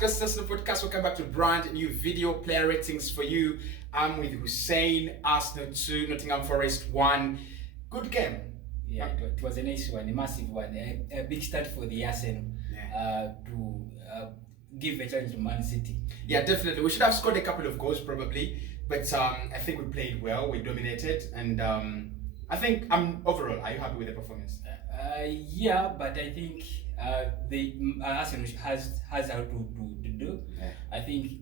This is the podcast. Welcome back to brand new video player ratings for you. I'm with Hussein. Arsenal 2, Nottingham Forest 1. Good game. Yeah, it was a nice one, a massive one, a big start for the HUSSEIN to give a challenge to Man City. Yeah, definitely. We should have scored a couple of goals probably, but I think we played well. We dominated, and I think overall. Are you happy with the performance? Yeah, but I think the Arsenal has how to do. Yeah. I think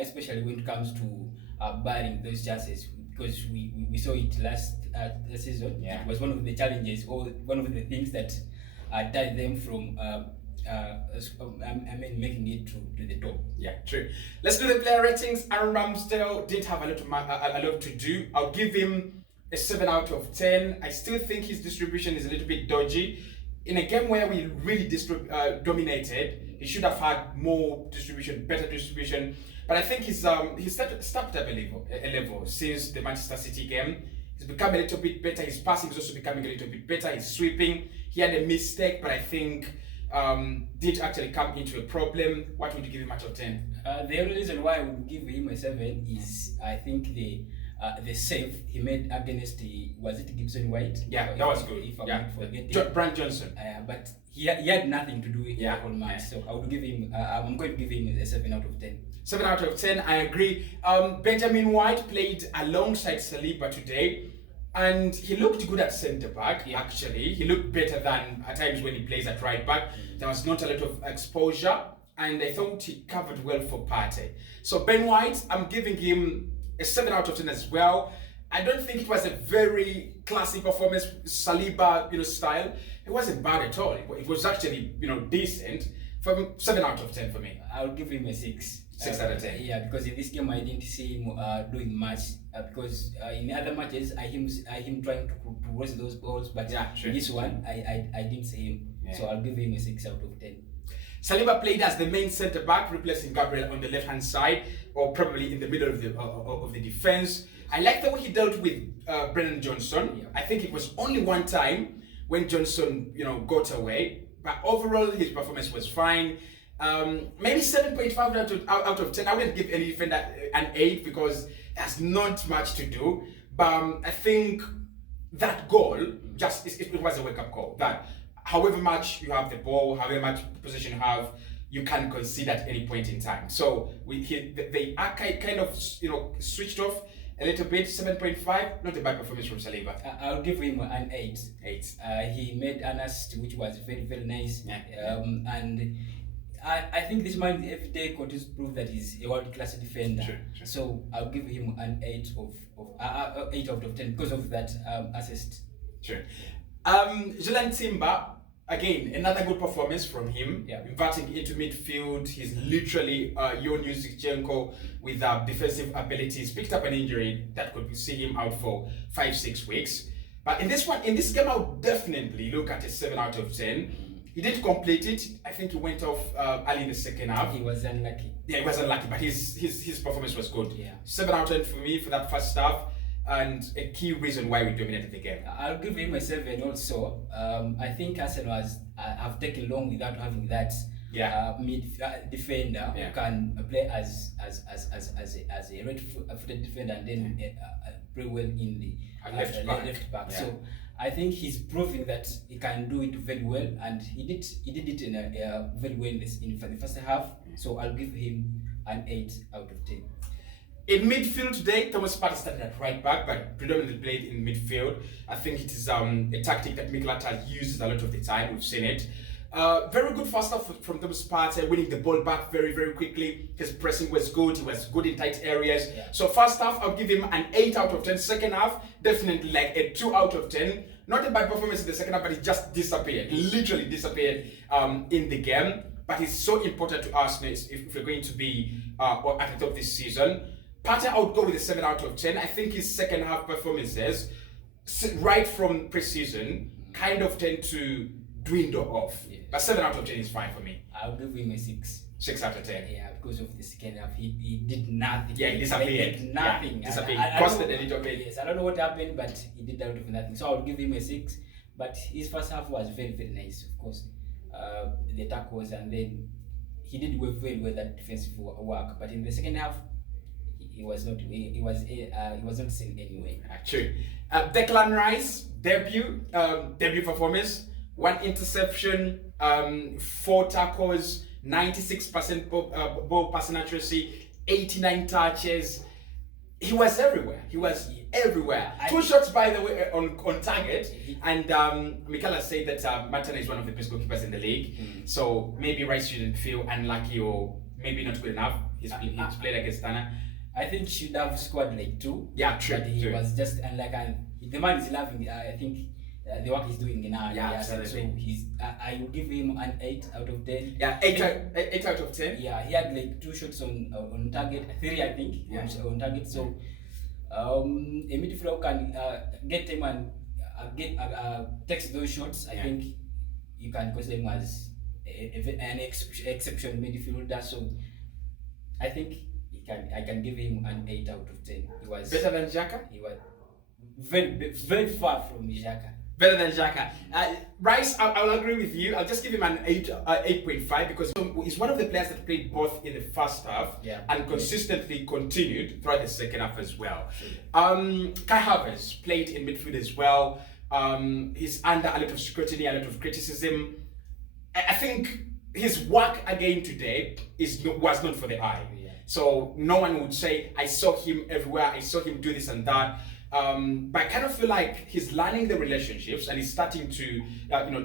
especially when it comes to barring those chances, because we saw it last season. Yeah. It was one of the challenges or one of the things that tied them from making it to the top. Yeah, true. Let's do the player ratings. Aaron Ramsdale did have a lot to do. I'll give him a 7 out of 10. I still think his distribution is a little bit dodgy. In a game where we really dominated, he should have had more distribution, better distribution. But I think he's stepped up a level since the Manchester City game. He's become a little bit better. His passing is also becoming a little bit better. His sweeping. He had a mistake, but I think did actually come into a problem. What would you give him out of 10? The only reason why I would give him a 7 is I think the save he made against was it Gibson White? Yeah, that was good. If I'm not forgetting. Brand Johnson. But he had nothing to do with the whole match. So I would give him. I'm going to give him a 7 out of 10. 7 out of 10. I agree. Benjamin White played alongside Saliba today, and he looked good at centre back. Yeah. Actually, he looked better than at times when he plays at right back. There was not a lot of exposure, and I thought he covered well for Partey. So Ben White, I'm giving him a 7 out of 10 as well. I don't think it was a very classy performance, Saliba, style. It wasn't bad at all. It was actually, decent. 7 out of 10 for me. I'll give him a 6. 6 out of 10. Yeah, because in this game I didn't see him doing much. Because in the other matches I him trying to cross those balls, but in this one I didn't see him. Yeah. So I'll give him a 6 out of 10. Saliba played as the main centre back, replacing Gabriel on the left hand side, or probably in the middle of the defense. I like the way he dealt with Brennan Johnson. Yeah. I think it was only one time when Johnson, got away, but overall his performance was fine. Maybe 7.5 out of 10. I wouldn't give any defender an 8 because there's not much to do. But I think that goal it was a wake up call. That however much you have the ball, however much position you have, you can concede at any point in time. So they are kind of switched off a little bit. 7.5, not a bad performance from Saliba. I'll give him an 8. 8. He made an assist which was very, very nice. Yeah. And I think this man every day continues to prove that he's a world class defender. Sure. So I'll give him an 8 8 out of 10 because of that assist. Sure. Julian Timber, again, another good performance from him. Yeah. Inverting into midfield. He's literally Yon Zichenko with defensive abilities. Picked up an injury that could see him out for 5-6 weeks. But in this game, I would definitely look at a 7 out of 10. He didn't complete it. I think he went off early in the second half. He was unlucky. Yeah, he was unlucky, but his performance was good. Yeah. 7 out of 10 for me for that first half, and a key reason why we dominated the game. I'll give him a 7 also. I think Arsenal have taken long without having that mid defender who can play as a right-footed defender and then play well in the left back. Yeah. So I think he's proving that he can do it very well, and he did it in a very well in the first half. So I'll give him an 8 out of 10. In midfield today, Thomas Partey started at right back, but predominantly played in midfield. I think it is a tactic that Mikel Arteta uses a lot of the time. We've seen it. Very good first half from Thomas Partey, winning the ball back very, very quickly. His pressing was good. He was good in tight areas. Yeah. So first half, I'll give him an 8 out of 10. Second half, definitely like a 2 out of 10. Not a bad performance in the second half, but it just disappeared. Literally disappeared in the game. But it's so important to us if we're going to be at the top this season. Partey, I would go with a 7 out of 10. I think his second half performances, right from pre-season, kind of tend to dwindle off. Yeah. But 7 out of 10 is fine for me. I'll give him a 6. 6 out of 10. Yeah, because of the second half, he did nothing. Yeah, he disappeared. He did nothing. Yeah, disappeared. Costed a little bit. Yes, I don't know what happened, but he did out of nothing. So I'll give him a 6. But his first half was very, very nice, of course. The tackles, and then he did very well that defensive work, but in the second half, he was not seen anyway. True. Declan Rice debut performance, 1 interception, 4 tackles, 96% ball passing accuracy, 89 touches. He was everywhere. Two shots, by the way, on target. And Mikel has said that Matana is one of the best goalkeepers in the league. So maybe Rice shouldn't feel unlucky or maybe not good enough. He's played against Ghana. I think he should have scored like 2. Yeah, true. But he was just unlucky. The man is loving. I think the work he's doing now. Yeah, so he's. I will give him an 8 out of 10. Yeah, 8 out of 10. Yeah, he had like 2 shots on target, 3 I think on target. So a midfielder can get him and takes those shots. I think you can consider him as an exceptional midfielder. So I think I can give him an 8 out of 10. He was better than Xhaka. He was very far from Xhaka. Better than Xhaka. Rice, I'll agree with you. I'll just give him an 8.5 because he's one of the players that played both in the first half and consistently continued throughout the second half as well. Kai Havertz played in midfield as well. He's under a lot of scrutiny, a lot of criticism. I think his work again today was not for the eye. So no one would say, I saw him everywhere, I saw him do this and that. But I kind of feel like he's learning the relationships and he's starting to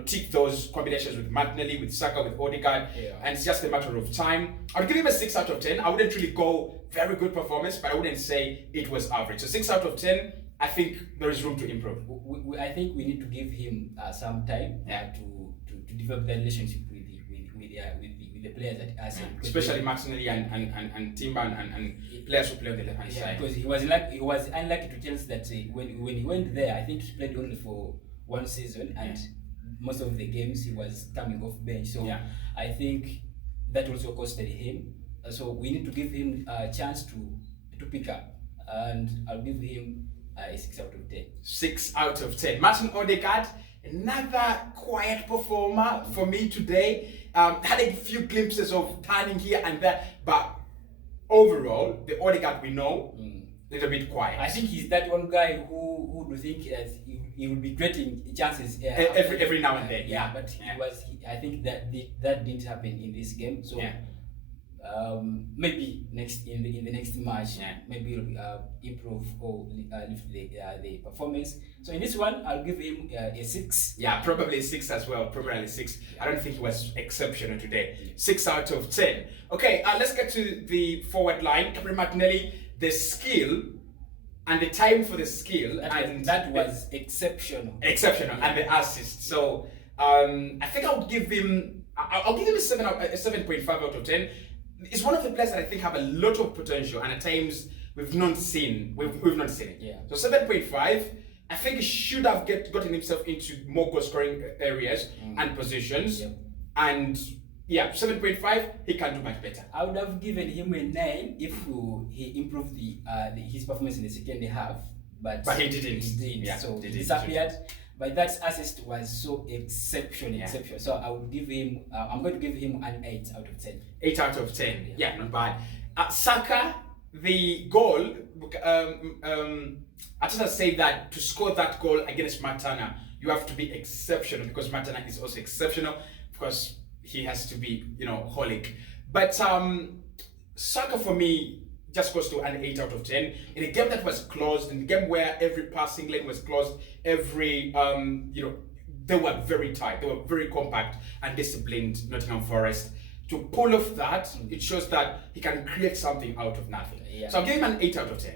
tick those combinations with Martinelli, with Saka, with Odegaard, and it's just a matter of time. I would give him a 6 out of 10. I wouldn't really go very good performance, but I wouldn't say it was average. So 6 out of 10, I think there is room to improve. I think we need to give him some time to develop the relationship with the players at Arsenal, especially Martinelli and Timber and players who play on the left hand side. Because he was unlucky to Chelsea that when he went there, I think he played only for 1 season, and most of the games he was coming off bench. So I think that also costed him. So we need to give him a chance to pick up, and I'll give him a 6 out of 10. 6 out of 10. Martin Odegaard, another quiet performer for me today. Had a few glimpses of turning here and there, but overall, the Odegaard we know, a little bit quiet. I think he's that one guy who do think he will be getting chances every now and then. Yeah, but I think that didn't happen in this game. So maybe in the next match, maybe he'll improve or lift the performance. So in this one, I'll give him a 6. Yeah, probably a 6 as well. Probably 6. I don't think he was exceptional today. 6 out of 10. Okay, let's get to the forward line. Gabriel Martinelli, the skill and the time for the skill, that was exceptional. And the assist. So I think I'll give him a 7.5 out of 10. It's one of the players that I think have a lot of potential, and at times we've not seen it. Yeah. So 7.5. I think he should have gotten himself into more goal scoring areas and positions. And 7.5. He can do much better. I would have given him a 9 if he improved his performance in the second half, but he didn't. He did. So he disappeared. But that assist was so exceptional. So I would give him. I'm going to give him an 8 out of 10. 8 out of 10. Yeah, not bad. Saka, the goal. Ateta said that to score that goal against Matana, you have to be exceptional because Matana is also exceptional. Of course, he has to be, holic. But Saka for me just goes to an 8 out of 10. In a game that was closed, in a game where every passing lane was closed, every they were very tight, they were very compact and disciplined. Nottingham Forest, to pull off that, it shows that he can create something out of nothing. So I'll give him an 8 out of 10.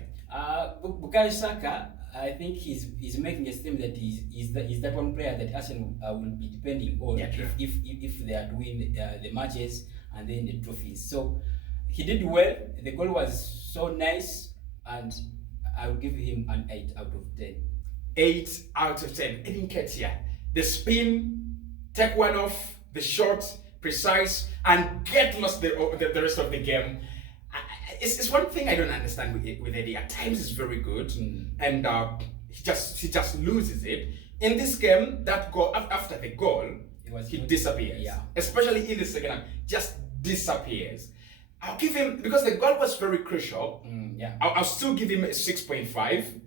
Bukayo Saka, I think he's making a statement that he's that one player that Arsenal will be depending on if they are to win the matches and then the trophies. So he did well. The goal was so nice, and I will give him an 8 out of 10. 8 out of 10. Edin Ketia, the spin, take one off, the shot, precise, and get lost the rest of the game. It's one thing I don't understand with Eddie. At times he's very good, and he just loses it. In this game, that goal after the goal, he disappears. Especially in the second half, just disappears. I'll give him, because the goal was very crucial, I'll still give him a 6.5,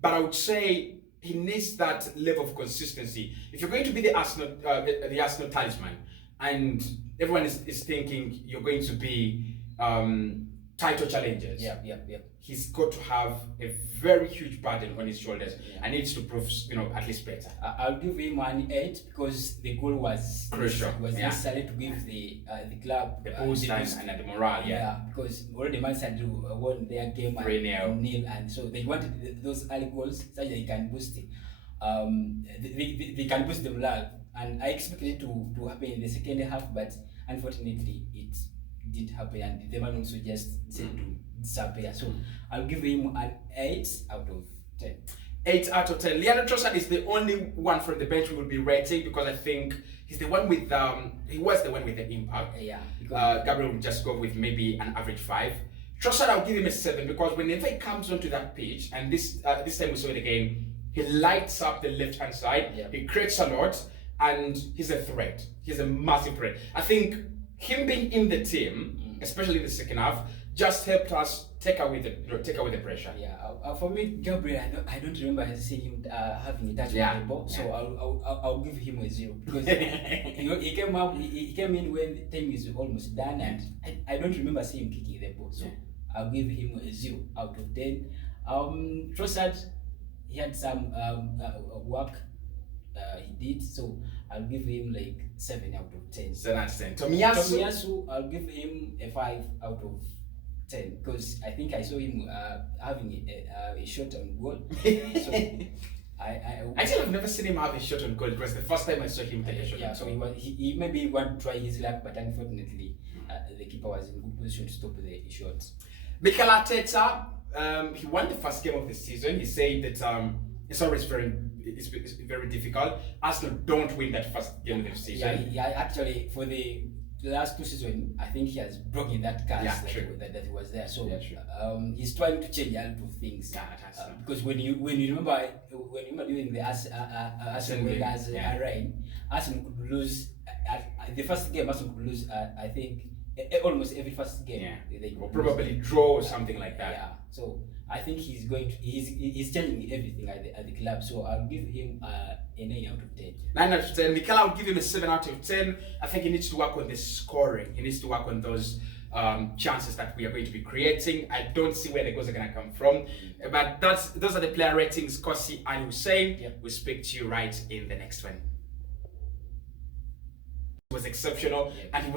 but I would say he needs that level of consistency. If you're going to be the Arsenal talisman, and everyone is thinking you're going to be title challengers, he's got to have a very huge burden on his shoulders and needs to prove, at least better. I'll give him an 8 because the goal was crucial. Necessary to give the club the boost and the morale. Because already Man City won their game 3-0, and so they wanted those early goals so that they can boost it. They can boost the morale, and I expected it to happen in the second half, but unfortunately it did happen, and the man also just said to disappear. So I'll give him an 8 out of 10. 8 out of 10. Leandro Trossard is the only one from the bench we will be rating, because I think he's the one with he was the one with the impact. Gabriel will just go with maybe an average 5. Trossard, I'll give him a 7, because whenever he comes onto that pitch, and this time we saw it again, he lights up the left hand side. He creates a lot, and he's a threat. He's a massive threat. I think him being in the team, especially in the second half, just helped us take away the pressure. For me, Gabriel, I don't remember seeing him having a touch on the ball, so I'll give him a 0, because he came in when the time is almost done, and I don't remember seeing him kicking the ball, so I'll give him a 0 out of 10. Trossard, he had some work he did, so I'll give him like 7 out of 10. 7 out of 10. Tomiyasu, I'll give him a 5 out of 10, because I think I saw him having a shot on goal. So actually, I've never seen him have a shot on goal. It was the first time I saw him take a shot. So he maybe wanted to try his luck, but unfortunately, the keeper was in good position to stop the shot. Mikel Arteta, he won the first game of the season. He said that it's always very difficult. Arsenal don't win that first game of the season. Actually, for the last 2 seasons, I think he has broken that curse that he was there. So he's trying to change a lot of things. Because when you remember during the Arsenal reign, Arsenal could lose the first game. Arsenal could lose, I think, almost every first game. Or probably draw or something like that. So I think he's changing everything at the club. So I'll give him a 9 out of 10. 9 out of 10. Mikel, I'll give him a 7 out of 10. I think he needs to work on the scoring. He needs to work on those chances that we are going to be creating. I don't see where the goals are going to come from. But those are the player ratings, Cossy and HUSSEIN. We'll speak to you right in the next one. It was exceptional, and he was